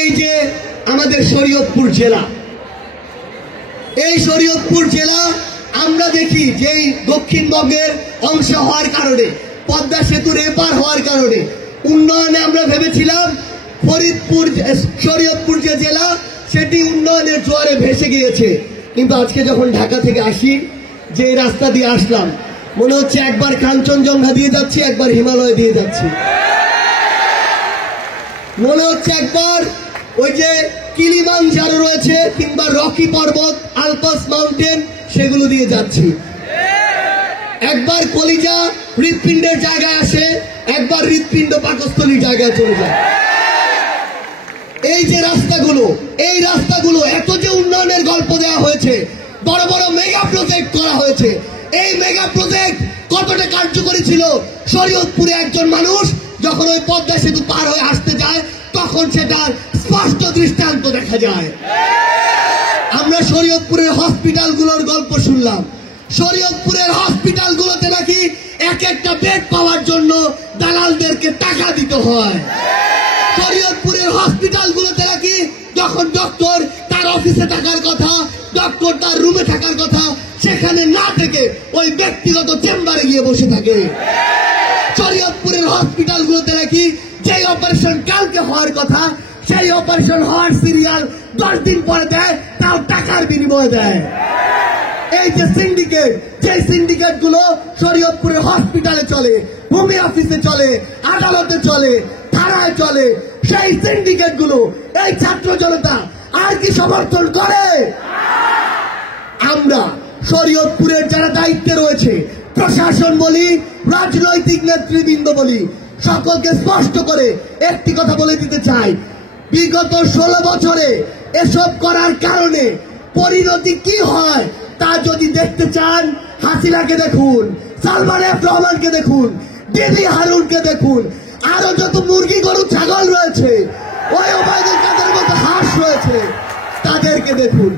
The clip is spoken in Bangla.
এই যে আমাদের শরীয়তপুর জেলা, এই শরীয়তপুর জেলা আমরা দেখি যে দক্ষিণবঙ্গের অংশ হওয়ার কারণে, পদ্মা সেতুর এপার হওয়ার কারণে উন্নয়নে আমরা ভেবেছিলাম ফরিদপুর শরীয়তপুর যে জেলা সেটি উন্নয়নের জোয়ারে ভেসে গিয়েছে। কিন্তু আজকে যখন ঢাকা থেকে আসি, যে রাস্তা দিয়ে আসলাম, মনে হচ্ছে একবার কাঞ্চনজঙ্ঘা দিয়ে যাচ্ছি, একবার হিমালয় দিয়ে যাচ্ছি। মনে হচ্ছে একবার ওই যে কিলিমানজারো রয়েছে কিংবা রকি পর্বত, আলপাস মাউন্টেন, সেগুলো দিয়ে যাচ্ছি। একবার কলিজা হৃৎপিণ্ডের জায়গায় আসে, একবার হৃৎপিণ্ড পাকস্থলীর জায়গায় চলে যায়। এই যে রাস্তাগুলো, এই রাস্তাগুলো এত যে উন্নয়নের গল্প দেওয়া হয়েছে, বড় বড় মেগা প্রজেক্ট করা হয়েছে, এই মেগা প্রজেক্ট কতটা কার্যকরী ছিল শরীয়তপুরে একজন মানুষ যখন ওই পদ্মা সেতু পার হয়ে আসতে যায় তখন সেটার স্পষ্ট দৃষ্টান্ত দেখা যায়। আমরা শরীয়তপুরের হসপিটালগুলোর গল্প শুনলাম। শরীয়তপুরের হসপিটালগুলোতে নাকি এক একটা বেড পাওয়ার জন্য দালালদেরকে টাকা দিতে হয়। শরীয়তপুরের হসপিটালগুলোতে নাকি যখন ডক্টর তার অফিসে থাকার কথা, ডক্টর তার রুমে থাকার কথা, সেখানে না থেকে ওই ব্যক্তিগত চেম্বারে গিয়ে বসে থাকে। শরীয়তপুরের হসপিটালগুলোতে নাকি যে অপারেশন কালকে হওয়ার কথা, সেই অপারেশন হওয়ার সিরিয়াল 10 দিন পরে দেয়, তাও টাকার বিনিময়ে দেয়। এই যে সিন্ডিকেট, যে সিন্ডিকেট গুলো শরীয়তপুরের হসপিটালে চলে, ভূমি অফিসে চলে, আদালতে চলে, থানায় চলে, সেই সিন্ডিকেট গুলো এই ছাত্র জনতা আর কি সমর্থন করে? আমরা শরীয়তপুরের যারা দায়িত্বে রয়েছে, প্রশাসন বলি, রাজনৈতিক নেতৃবৃন্দ বলি, সকলকে স্পষ্ট করে একটি কথা বলে দিতে চাই, বিগত 16 বছরে এসব করার কারণে পরিণতি কি হয় তা যদি দেখতে চান, হাসিনাকে দেখুন, সালমান এফ রহমানকে দেখুন, ডিবি হারুনকে দেখুন, আরো যত মুরগি গরু ছাগল রয়েছে, ওই ওবায়দুল কাদের মতো হাঁস রয়েছে, তাদেরকে দেখুন।